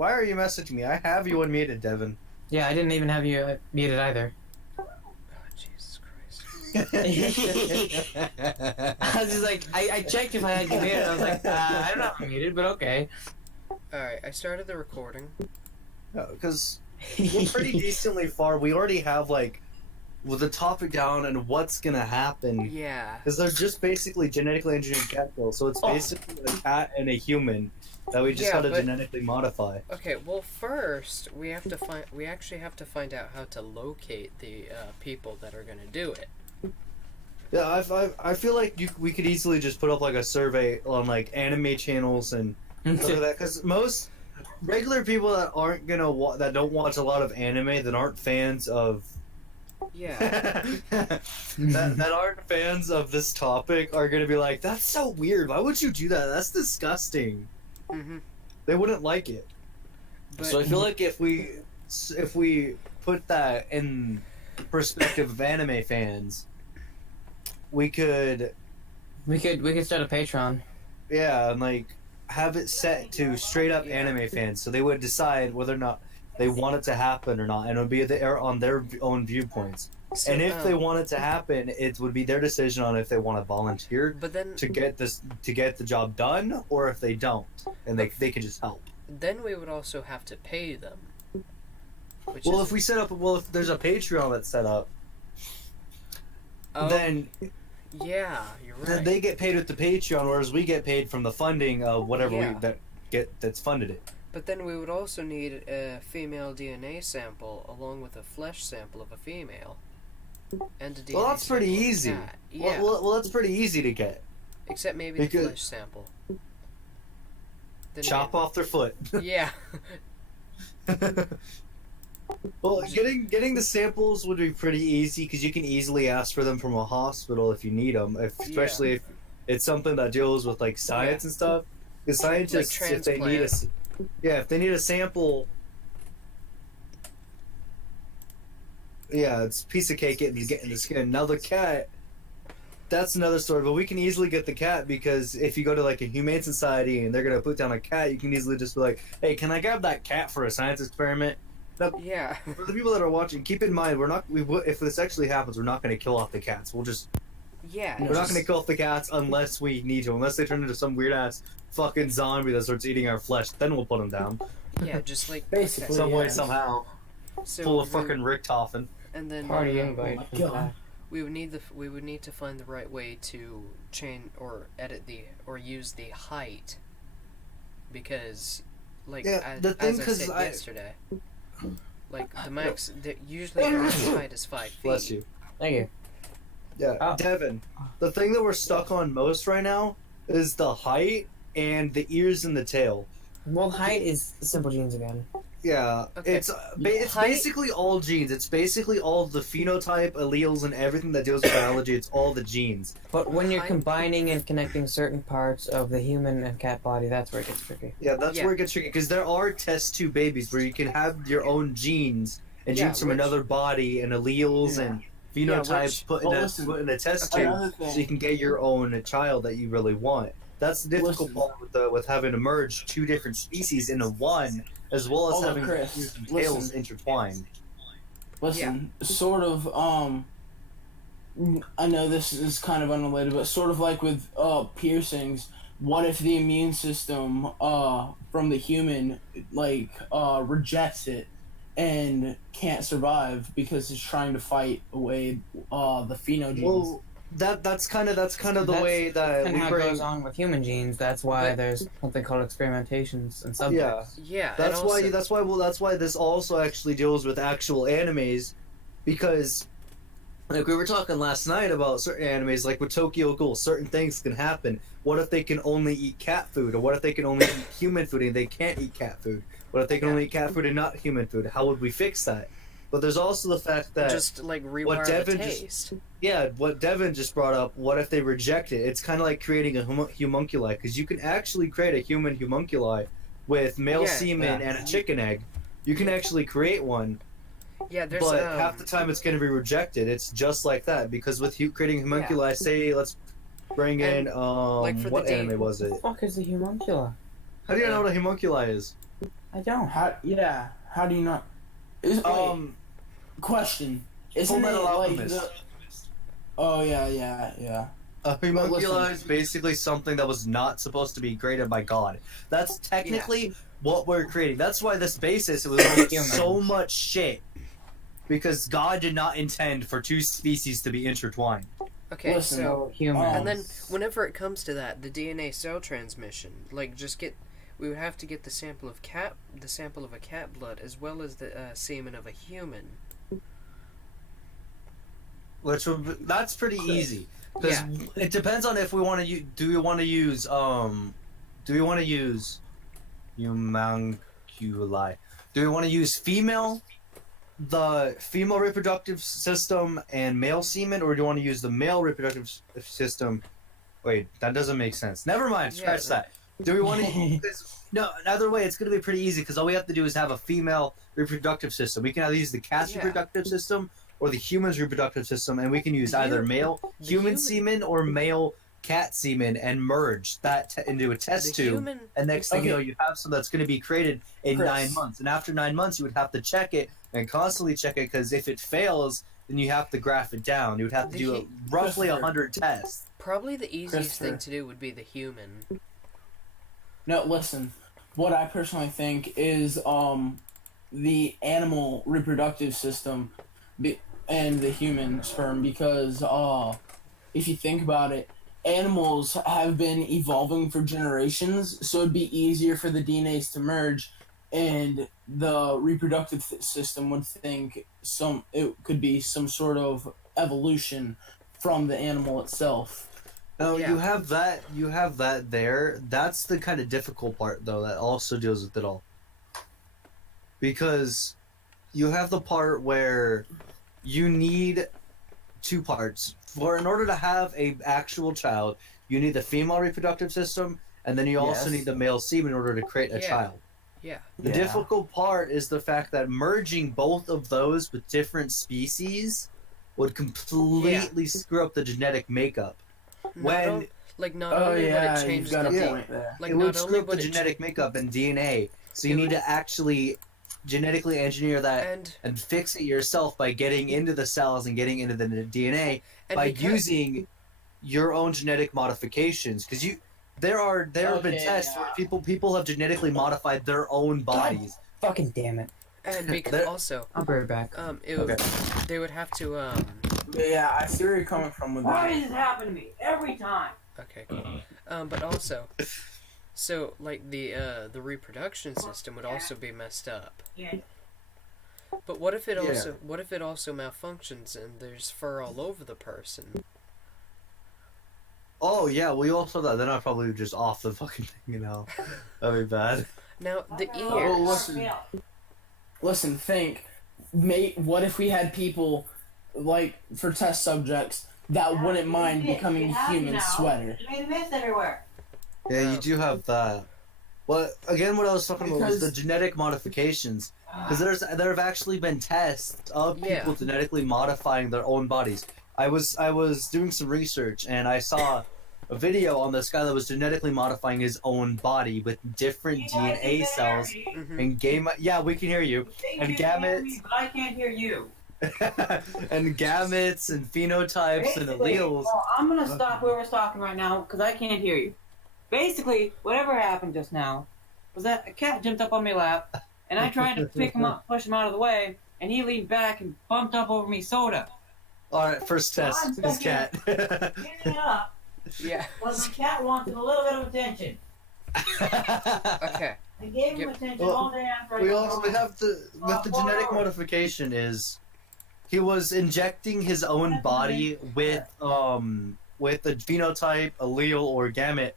Why are you messaging me? I have you unmuted, Devin. Yeah, I didn't even have you muted either. Oh, Jesus Christ. I was just like, I checked if I had you muted. I was like, I don't know if I'm muted, but okay. Alright, I started the recording. Because we're pretty decently far. We already have like with the topic down and what's gonna happen. Yeah. Because they're just basically genetically engineered cat kills. So it's basically a cat and a human that we just gotta genetically modify. Okay, well first we actually have to find out how to locate the people that are gonna do it. Yeah, I feel like we could easily just put up like a survey on like anime channels and stuff like that. Because most regular people that aren't gonna that don't watch a lot of anime, that aren't fans of Yeah. that aren't fans of this topic are gonna be like, that's so weird. Why would you do that? That's disgusting. Mm-hmm. They wouldn't like it. But, So I feel like if we put that in perspective of anime fans, we could we could start a Patreon. and like have it set to straight up anime fans, so they would decide whether or not they want it to happen or not, and it would be on their own viewpoints. so, And if they want it to happen, it would be their decision on if they want to volunteer but then to get the job done, or if they don't, and they can just help. then we would also have to pay them. Which Well, is, if we set up, if there's a Patreon that's set up, then yeah, you're right. then they get paid with the Patreon, whereas we get paid from the funding of whatever that's funded it. But then we would also need a female DNA sample along with a flesh sample of a female. And a DNA Well, that's pretty sample of a easy. cat. Yeah. Well, that's pretty easy to get. Except maybe because- the flesh sample. Then Chop off their foot. Yeah. Well, getting the samples would be pretty easy because you can easily ask for them from a hospital if you need them, especially if it's something that deals with like science and stuff. Because scientists, Like if they need a sample, it's a piece of cake getting the skin. Now the cat, that's another story. But we can easily get the cat because if you go to like a humane society and they're gonna put down a cat, you can easily just be like, "Hey, can I grab that cat for a science experiment?" Now, Yeah. for the people that are watching, keep in mind if this actually happens, we're not going to kill off the cats. We're Yeah. not going to kill off the cats unless we need to, unless they turn into some weird ass fucking zombie that starts eating our flesh. Then we'll put them down Yeah, just like Basically, some way yeah. somehow, So full of we- fucking Richtofen. And then Party invite. my God. we would need to find the right way to change or edit or use the height, because like the thing, as I 'cause said I- yesterday, like the max usually the max height is 5 feet. Bless you. Thank you. Yeah, Oh. Devin. The thing that we're stuck on most right now is the height and the ears and the tail. Well, height is simple genes again. Yeah, Okay. it's Height- basically all genes. It's basically all the phenotype, alleles, and everything that deals with biology. It's all the genes. But when you're Height- combining and connecting certain parts of the human and cat body, that's where it gets tricky. Yeah, that's Yeah. where it gets tricky because there are test tube babies where you can have your own genes and Yeah, genes from which- another body and alleles Yeah. and Yeah, phenotypes which- put, in well, a, listen, put in a test okay. tube Another so you thing. can get your own child that you really want. That's the difficult Listen. part with having to merge two different species into one, as well as Hold on, having Chris, ears and tails listen. intertwined. Listen, sort of, I know this is kind of unrelated, but sort of like with piercings, what if the immune system from the human rejects it and can't survive because it's trying to fight away the phenogenes? Well, that's kind of the That's way that And we how it bring. goes on with human genes. That's why But- there's something called experimentations and Yeah. subjects. Yeah. That's and why. also, That's why this also actually deals with actual animes, because, like we were talking last night about certain animes, like with Tokyo Ghoul, certain things can happen. What if they can only eat cat food, or what if they can only eat human food and they can't eat cat food? What if they can only eat cat food and not human food? How would we fix that? But there's also the fact that just like rewire the Devin taste. what Devin just brought up, what if they reject it? It's kind of like creating a homunculi, because you can actually create a human homunculi with male Yeah. semen and a chicken egg. You can actually create one, Yeah, there's but half the time it's going to be rejected. It's just like that, because with creating homunculi, say, let's bring in, like for the what day- anime was it? What the fuck is a homuncula? How do you know what a homunculi is? I don't. How do you not? Question. Isn't it Fullmetal like Alchemist. the... Oh yeah. A homunculi listen. is basically something that was not supposed to be created by God. That's technically what we're creating. That's why this basis was so much shit. Because God did not intend for two species to be intertwined. Okay, Listen, so human. and then whenever it comes to that, the DNA cell transmission, like we would have to get the sample of a cat blood as well as the semen of a human. That's pretty easy. Because it depends on if we want to do we want to use homunculi? Do we want to use the female reproductive system and male semen, or do you want to use the male reproductive system? Wait, that doesn't make sense. Never mind, scratch that. Do we want to? No, either way, it's going to be pretty easy because all we have to do is have a female reproductive system. We can either use the cat's reproductive system or the human's reproductive system, and we can use either male human semen or male cat semen and merge that into a test tube. And next thing you know, you have some that's going to be created in 9 months. And after 9 months, you would have to check it and constantly check it, because if it fails, then you have to graph it down. You would have to do roughly 100 tests. Probably the easiest thing to do would be the human. No, listen. What I personally think is the animal reproductive system and the human sperm, because if you think about it, animals have been evolving for generations, so it'd be easier for the DNAs to merge, and the reproductive system would think it could be some sort of evolution from the animal itself. No, you have that there. That's the kind of difficult part, though, that also deals with it all. Because you have the part where you need two parts. In order to have a actual child, you need the female reproductive system, and then you also need the male semen in order to create a child. Yeah. The difficult part is the fact that merging both of those with different species would completely screw up the genetic makeup. Not only would it change it would screw up the genetic makeup and DNA. So you need to actually genetically engineer that and fix it yourself by getting into the cells and getting into the DNA by using your own genetic modifications. Because there have been tests where people have genetically modified their own bodies. Fucking damn it. And because also, I'll be right back. They would have to Yeah, I see where you're coming from with that. Why does this happen to me every time? Okay, cool. But also, so like the reproduction system would also be messed up. Yeah. But what if it also malfunctions and there's fur all over the person? Oh yeah, well you also that. Then I'd probably just off the fucking thing, That'd be bad. Now the Oh, ears. listen, think. What if we had people, like, for test subjects, that wouldn't mind becoming human sweater? You made a mess everywhere. Yeah, you do have that. Well, again, what I was talking about was the genetic modifications. Because there have actually been tests of people genetically modifying their own bodies. I was doing some research and I saw a video on this guy that was genetically modifying his own body with different DNA cells and Yeah, we can hear you. And gametes. But I can't hear you. And gametes and phenotypes and alleles. Well, I'm gonna stop whoever's talking right now because I can't hear you. Basically, whatever happened just now was that a cat jumped up on my lap, and I tried to pick him up, push him out of the way, and he leaned back and bumped up over me soda. All right, first test. His cat. Getting up. Yeah. Well, my cat wanted a little bit of attention. Okay. I gave him attention all day after I We got also home. have the genetic modification is he was injecting his own body with a phenotype, allele, or gamete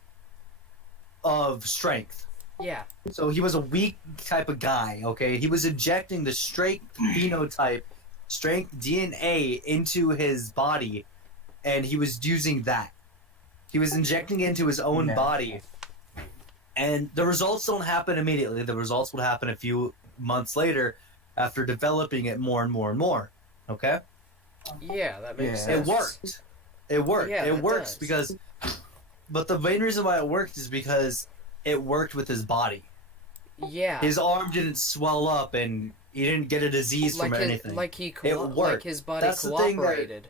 of strength. Yeah. So he was a weak type of guy, okay? He was injecting the strength phenotype, strength DNA into his body, and he was using that. He was injecting it into his own body. And the results don't happen immediately. The results would happen a few months later after developing it more and more and more. Okay? Yeah, that makes It sense. worked. It worked. Yeah, it that works does. because... But the main reason why it worked is because it worked with his body. Yeah. His arm didn't swell up and he didn't get a disease from anything. Like worked. his body That's the thing that- cooperated.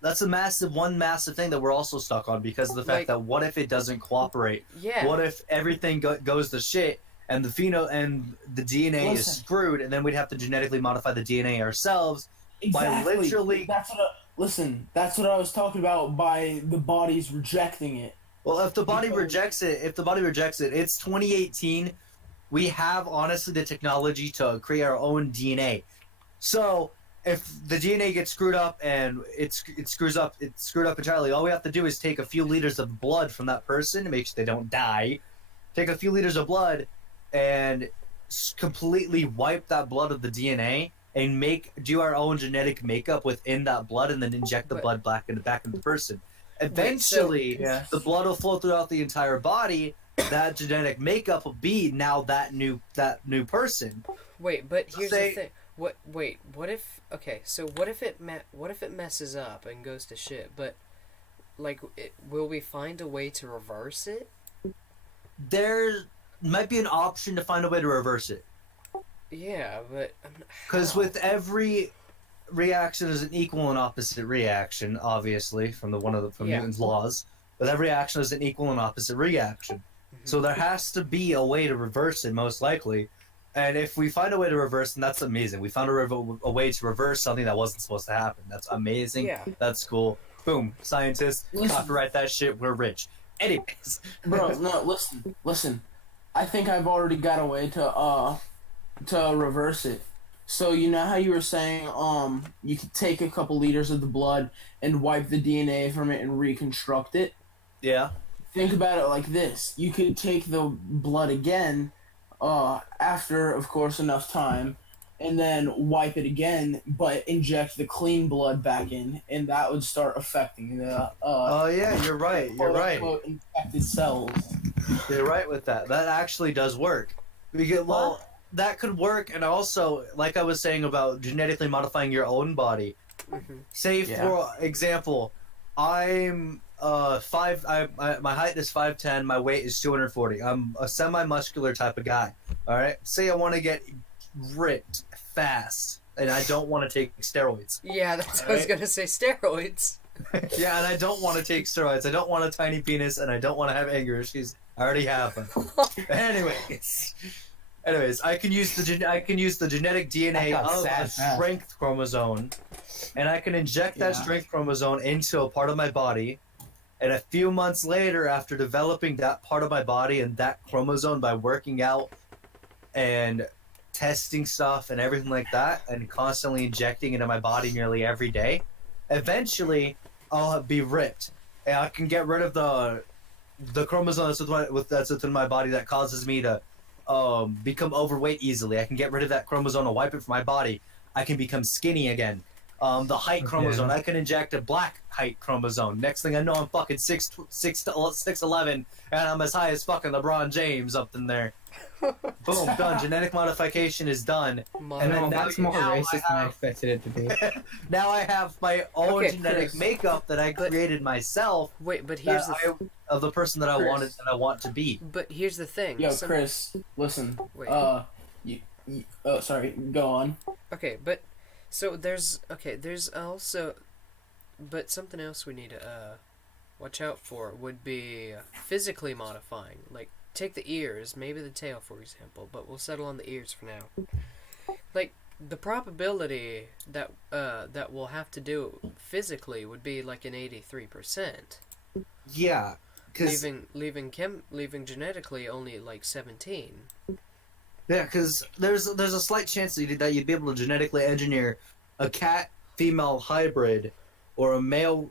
That's one massive thing that we're also stuck on because of the fact Like- that what if it doesn't cooperate? Yeah. What if everything goes to shit and the DNA is Listen. screwed, and then we'd have to genetically modify the DNA ourselves? By literally- That's what I was talking about by the body's rejecting it. Well, if the body Because- rejects it, it's 2018. We have honestly the technology to create our own DNA. So if the DNA gets screwed up and it's screwed up entirely, all we have to do is take a few liters of blood from that person to make sure they don't die. Take a few liters of blood and completely wipe that blood of the DNA and do our own genetic makeup within that blood, and then inject the But- blood back into the person. Eventually, Yes. the blood will flow throughout the entire body. That genetic makeup will be now that new person. Wait, but here's Say- the thing. What if what if it messes up and goes to shit, but like will we find a way to reverse it? There might be an option to find a way to reverse it, Yeah, but because how? with every reaction is an equal and opposite reaction, obviously from Yeah. Newton's laws. With every action is an equal and opposite reaction. So there has to be a way to reverse it, most likely. And if we find a way to reverse, then that's amazing. We found a way to reverse something that wasn't supposed to happen. That's amazing. Yeah. That's cool. Boom. Scientists, Listen. copyright that shit. We're rich. Anyways. Bro, no, listen. I think I've already got a way to reverse it. So you know how you were saying you could take a couple liters of the blood and wipe the DNA from it and reconstruct it? Yeah. Think about it like this. You could take the blood again after, of course, enough time, and then wipe it again, but inject the clean blood back in, and that would start affecting the Oh yeah, you're right. You're right. quote-unquote infected cells. You're right with that. That actually does work. That could work, and also, like I was saying about genetically modifying your own body. Mhm. Say, Yeah. for example, I'm my height is 5'10", my weight is 240. I'm a semi-muscular type of guy. All right. Say I want to get ripped fast, and I don't want to take steroids. Yeah, that's what I was Right. gonna say. Steroids. Yeah, and I don't want to take steroids. I don't want a tiny penis, and I don't want to have anger issues. I already have them. Anyways, I can use the genetic DNA That got of sad a fast. strength chromosome, and I can inject that Yeah. strength chromosome into a part of my body. And a few months later, after developing that part of my body and that chromosome by working out and testing stuff and everything like that, and constantly injecting into my body nearly every day, eventually I'll be ripped, and I can get rid of the chromosome that's within my body that causes me to become overweight easily. I can get rid of that chromosome and wipe it from my body. I can become skinny again. The height chromosome, I can inject a black height chromosome. Next thing I know, I'm fucking 6'11", and I'm as high as fucking LeBron James up in there. Boom, done. Genetic modification is done. My- And then No, now that's you- more now I racist than I have- expected it to be. Now I have my own Okay, genetic Chris. makeup that I But- created myself Wait, but here's of the person that I Chris. want to be. but here's the thing. Yo, Some- Chris, listen. Wait. Oh, sorry. Go on. Okay, but so there's also, but something else we need to watch out for would be physically modifying. Like take the ears, maybe the tail, for example. But we'll settle on the ears for now. Like the probability that we'll have to do physically would be like an 83%. Yeah, because Leaving genetically only like 17. there's a slight chance that you'd be able to genetically engineer a cat female hybrid, or a male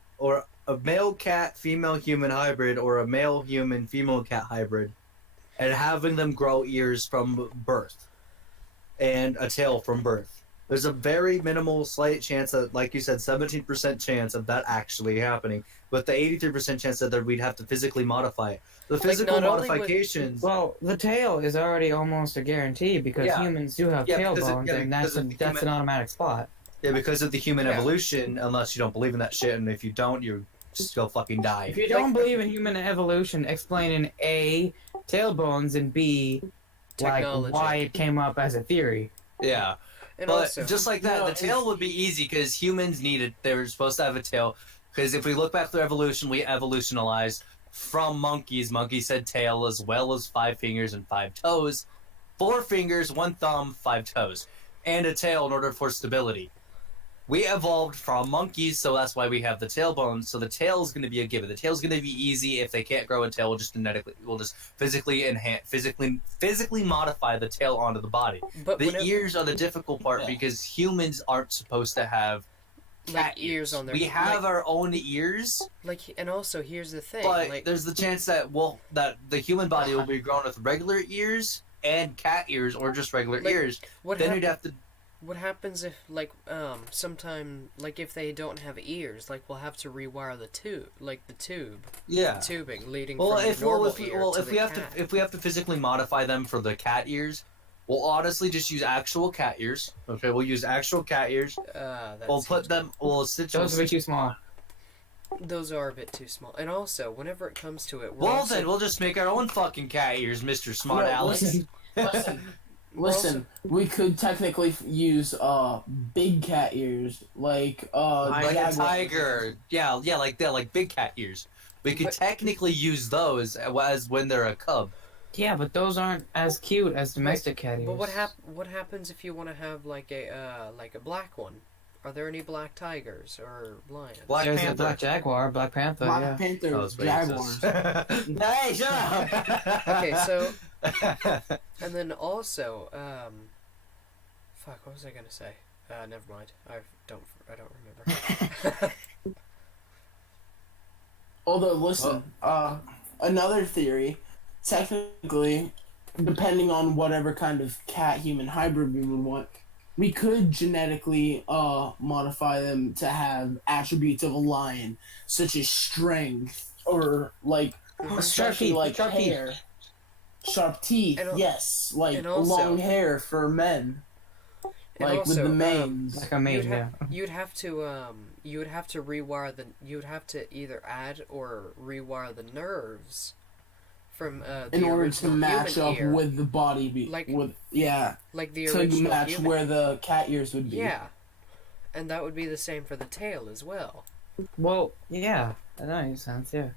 cat female human hybrid, or a male human female cat hybrid, and having them grow ears from birth and a tail from birth. There's a very minimal, slight chance that, like you said, 17% chance of that actually happening, but the 83% chance that we'd have to physically modify it. The physical not only would- modifications. Well, the tail is already almost a guarantee because Yeah. humans do have Yeah, tail because it- bones, yeah, and because of the that's human- an automatic spot. Yeah, because of the human Yeah. evolution, unless you don't believe in that shit, and if you don't, you just go fucking die. If you don't believe in human evolution, explain in A, tail bones, and B, Technology. why it came up as a theory. Yeah. And But also, just like that, No, the tail would be easy because humans needed. They were supposed to have a tail. Because if we look back through evolution, we evolutionalized from monkeys. Monkeys had tail as well as 5 fingers and 5 toes, 4 fingers, 1 thumb, 5 toes, and a tail in order for stability. We evolved from monkeys, so that's why we have the tailbone. So the tail is going to be a given. The tail is going to be easy. If they can't grow a tail, we'll just physically modify the tail onto the body. but The whenever, ears are the difficult part Yeah. because humans aren't supposed to have like cat ears on their, We have like, our own ears, and also here's the thing, but like, there's the chance that that the human body will be grown with regular ears and cat ears, or just regular Like, ears. what Then hap- you'd have to. what happens if, like, sometime, like, if they don't have ears, like, we'll have to rewire the tube, Yeah. tubing leading Well, from if the normal well, if, ear well, to if the we have cat. to if we have to physically modify them for the cat ears, we'll honestly just use actual cat ears. Okay, we'll use actual cat ears. That We'll seems put them. We'll stitch. Those are too small. Those are a bit too small. And also, whenever it comes to it, we're Well, also, then we'll just make our own fucking cat ears, Mr. Smart No, Alex. Listen, we could technically use big cat ears like Like a jaguars. tiger. Yeah, like that, like big cat ears. We could But- technically use those as when they're a cub. Yeah, but those aren't as cute as domestic cat ears. But what happens if you want to have like a black one? Are there any black tigers or lions? Black There's a Panther. black jaguar, Black Panther, Black yeah. Panther, Oh, that's jaguars. racist. Hey, shut up! Okay, so and then also, fuck, what was I gonna say? Never mind. I don't remember. Although, listen, another theory, technically, depending on whatever kind of cat-human hybrid we would want, we could genetically modify them to have attributes of a lion, such as strength, or, like, especially, teeth, like, sharp teeth. hair. Sharp teeth, And al- yes. Like, and also- long hair for men. And Like, also, with the manes. Like a maid, yeah. you'd have to rewire you would have to either add or rewire the nerves from the In order to original match human up ear, with the body, Like- yeah, like the to original match human. where the cat ears would be. Yeah, and that would be the same for the tail as well. Well, yeah, that makes sense, yeah.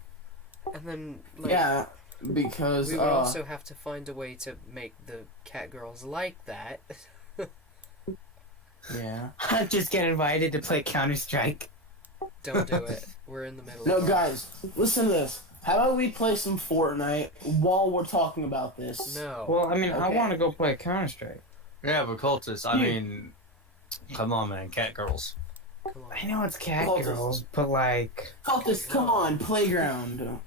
And then like, Yeah, because we would also have to find a way to make the cat girls like that. yeah. I'm just getting invited to play Counter-Strike. Don't do it. We're in the middle. No, of our- guys, listen to this. How about we play some Fortnite while we're talking about this? No. Well, I mean, I Okay. want to go play Counter-Strike. Yeah, but cultists. I Hmm. mean, come on, man, cat girls. Come on. I know it's cat Cultists. girls, but like... Cultists, come on, playground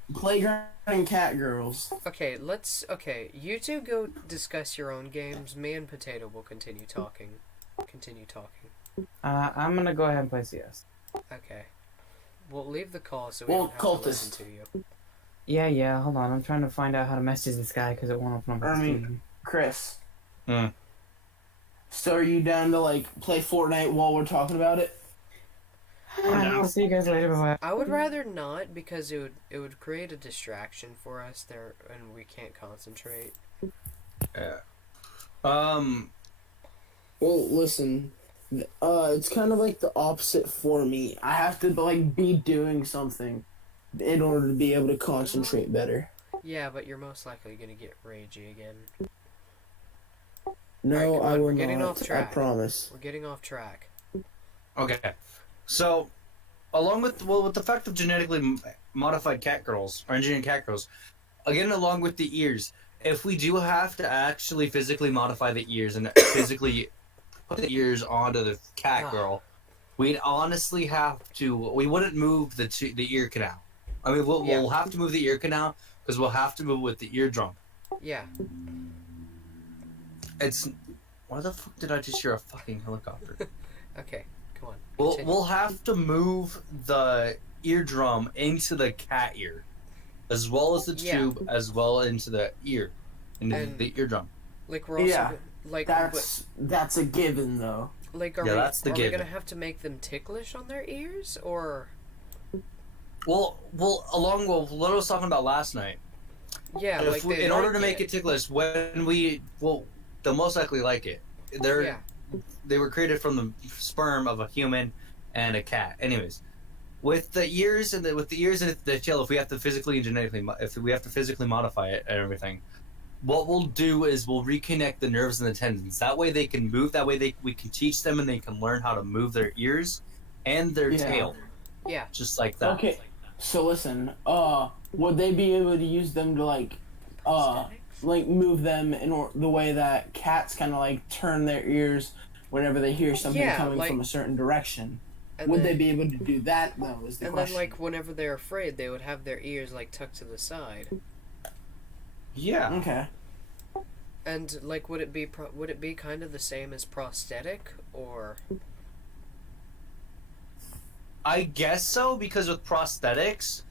and cat girls. Okay, okay, you two go discuss your own games. Me and Potato will continue talking. I'm gonna go ahead and play CS. Okay. We'll leave the call so we Well, don't have to cultist. listen to you. Yeah, hold on. I'm trying to find out how to message this guy because it won't open up his Ernie. TV. Chris. Hmm. So are you down to like play Fortnite while we're talking about it? Alright, I'll see you guys later, bye-bye. I would rather not because it would create a distraction for us there and we can't concentrate. Yeah. Well, listen, it's kind of like the opposite for me. I have to like be doing something in order to be able to concentrate better. Yeah, but you're most likely gonna get ragey again. No, Alright, come I on, will we're getting not. off I track. promise. We're getting off track. Okay. So, along with the fact of genetically modified cat girls or engineered cat girls, again along with the ears, if we do have to actually physically modify the ears and physically put the ears onto the cat Ah. girl, we'd honestly have to. We wouldn't move the ear canal. I mean, we'll have to move the ear canal because we'll have to move with the eardrum. Yeah. It's. Why the fuck did I just hear a fucking helicopter? Okay. Come on. We'll continue. we'll have to move the eardrum into the cat ear, as well as the Yeah. tube, as well into the ear, into And- the eardrum. Like we're also Yeah, like That's a given though. like are Yeah, we that's the are we given. gonna have to make them ticklish on their ears or Well, what I was talking about last night. Yeah, If like we- they in order like to make it ticklish, they'll most likely like it. Yeah. They were created from the sperm of a human and a cat. Anyways, with the ears and the tail, if we have to physically and genetically, if we have to physically modify it and everything, what we'll do is we'll reconnect the nerves and the tendons. That way they can move. That way we can teach them and they can learn how to move their ears and their Yeah. tail, Yeah. just like that. Okay, so listen, would they be able to use them to like move them the way that cats kind of like turn their ears whenever they hear something Yeah, coming like- from a certain direction? And Would then, they be able to do that though? Is the And question. then, like, whenever they're afraid, they would have their ears like tucked to the side. Yeah. Okay. And like, would it be kind of the same as prosthetic, or? I guess so, because with prosthetics,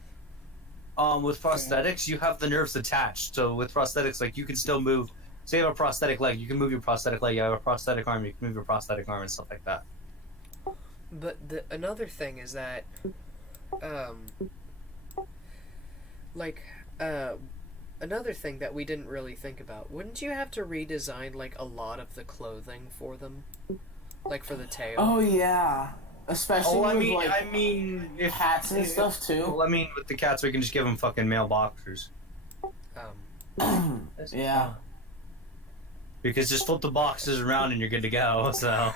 you have the nerves attached. So with prosthetics, like, you can still move. Say you have a prosthetic leg, you can move your prosthetic leg. You have a prosthetic arm, you can move your prosthetic arm and stuff like that. But another thing is that, another thing that we didn't really think about. Wouldn't you have to redesign like a lot of the clothing for them, like for the tail? Oh yeah, especially Oh, with like if hats and stuff too. Well, I mean, with the cats, we can just give them fucking male boxers. Yeah. Because just flip the boxes around and you're good to go. So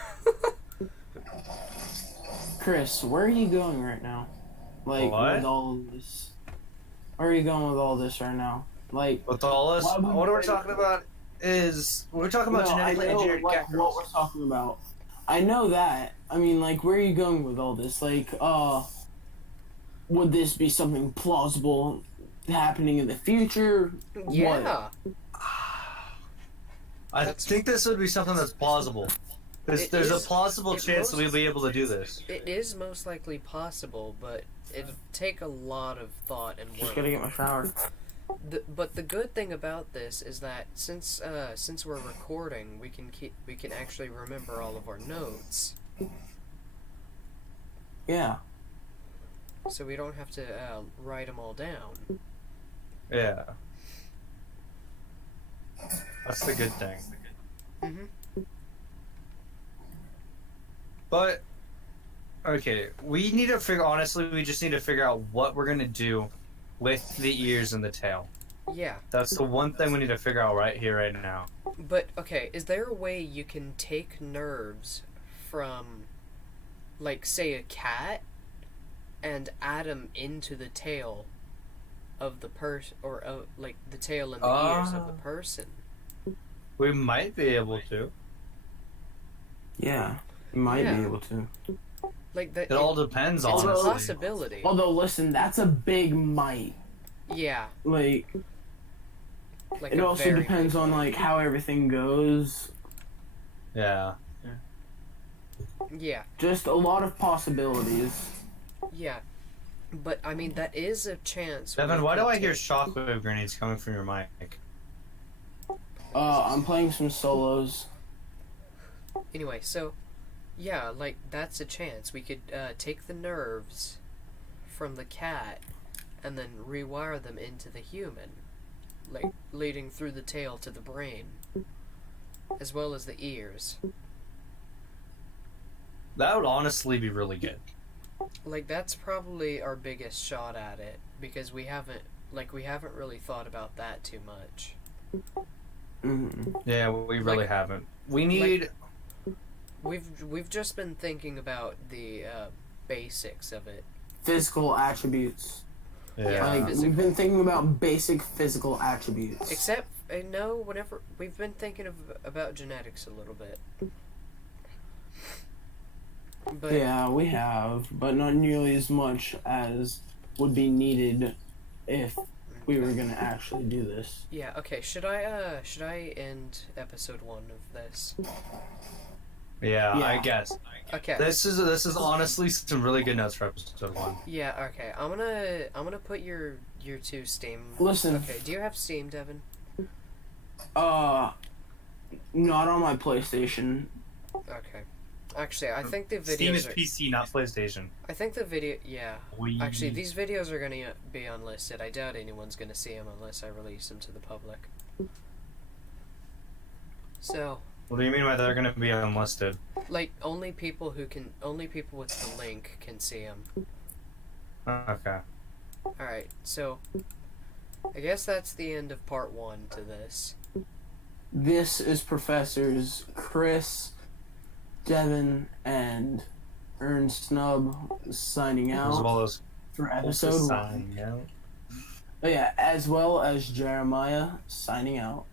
Chris, where are you going right now? Like What? with all this. Where are you going with all this right now? Like with all this, Why would what we- we're talking about is we're talking about no, I genetically know engineered like, cat what girls. we're talking about. I know that. I mean, like, where are you going with all this? Like, would this be something plausible happening in the future? Yeah. I That's- think this would be something that's plausible. There's a is- plausible it chance that most- we'll be able to do this. It is most likely possible, but it'd take a lot of thought and Just work. gotta get my shower. But the good thing about this is that since we're recording, we can actually remember all of our notes, Yeah. so we don't have to write them all down. Yeah. That's the good thing. Mhm. But okay, we need to figure. Honestly, we just need to figure out what we're gonna do with the ears and the tail. Yeah, That's the one thing we need to figure out right here, right now. but okay, is there a way you can take nerves from, like, say a cat, and add them into the tail of the person, or like the tail and the ears of the person? We might be able to. Yeah. You might Yeah. be able to. Like that. It all depends, It's a honestly. possibility. Although, listen, that's a big might. Yeah, Like, like it a also very depends big on, one. like, how everything goes. Yeah. Yeah. Just a lot of possibilities. Yeah, but I mean that is a chance. Devin, we why do could I hear take. shockwave grenades coming from your mic? I'm playing some solos. Anyway, so yeah, like that's a chance. We could take the nerves from the cat and then rewire them into the human, like leading through the tail to the brain, as well as the ears. That would honestly be really good. Like that's probably our biggest shot at it because we haven't really thought about that too much. Mm-hmm. Yeah, we really Like- haven't. We need. We've just been thinking about the basics of it. Physical attributes. Yeah. Like, physical. we've been thinking about basic physical attributes. Except no, whenever we've been thinking about genetics a little bit. But Yeah, we have, but not nearly as much as would be needed if we were gonna actually do this. yeah, okay. Should I end episode 1 of this? Yeah, I Yeah. guess. Okay. This is honestly some really good notes for episode 1. Yeah, okay. I'm gonna put your two Steam. Listen. Okay, do you have Steam, Devin? Not on my PlayStation. Okay. Actually, I think the Steam is videos are. PC, not PlayStation. I think the video. Yeah. We... Actually, these videos are gonna be unlisted. I doubt anyone's gonna see them unless I release them to the public. So, What do you mean by they're gonna be unlisted? like, only people with the link can see them. Okay. Alright, so, I guess that's the end of part 1 to this. This is Professors Chris, Devin, and Ernst Snub signing As out well as for episode 1. signing out. Oh yeah, as well as Jeremiah signing out.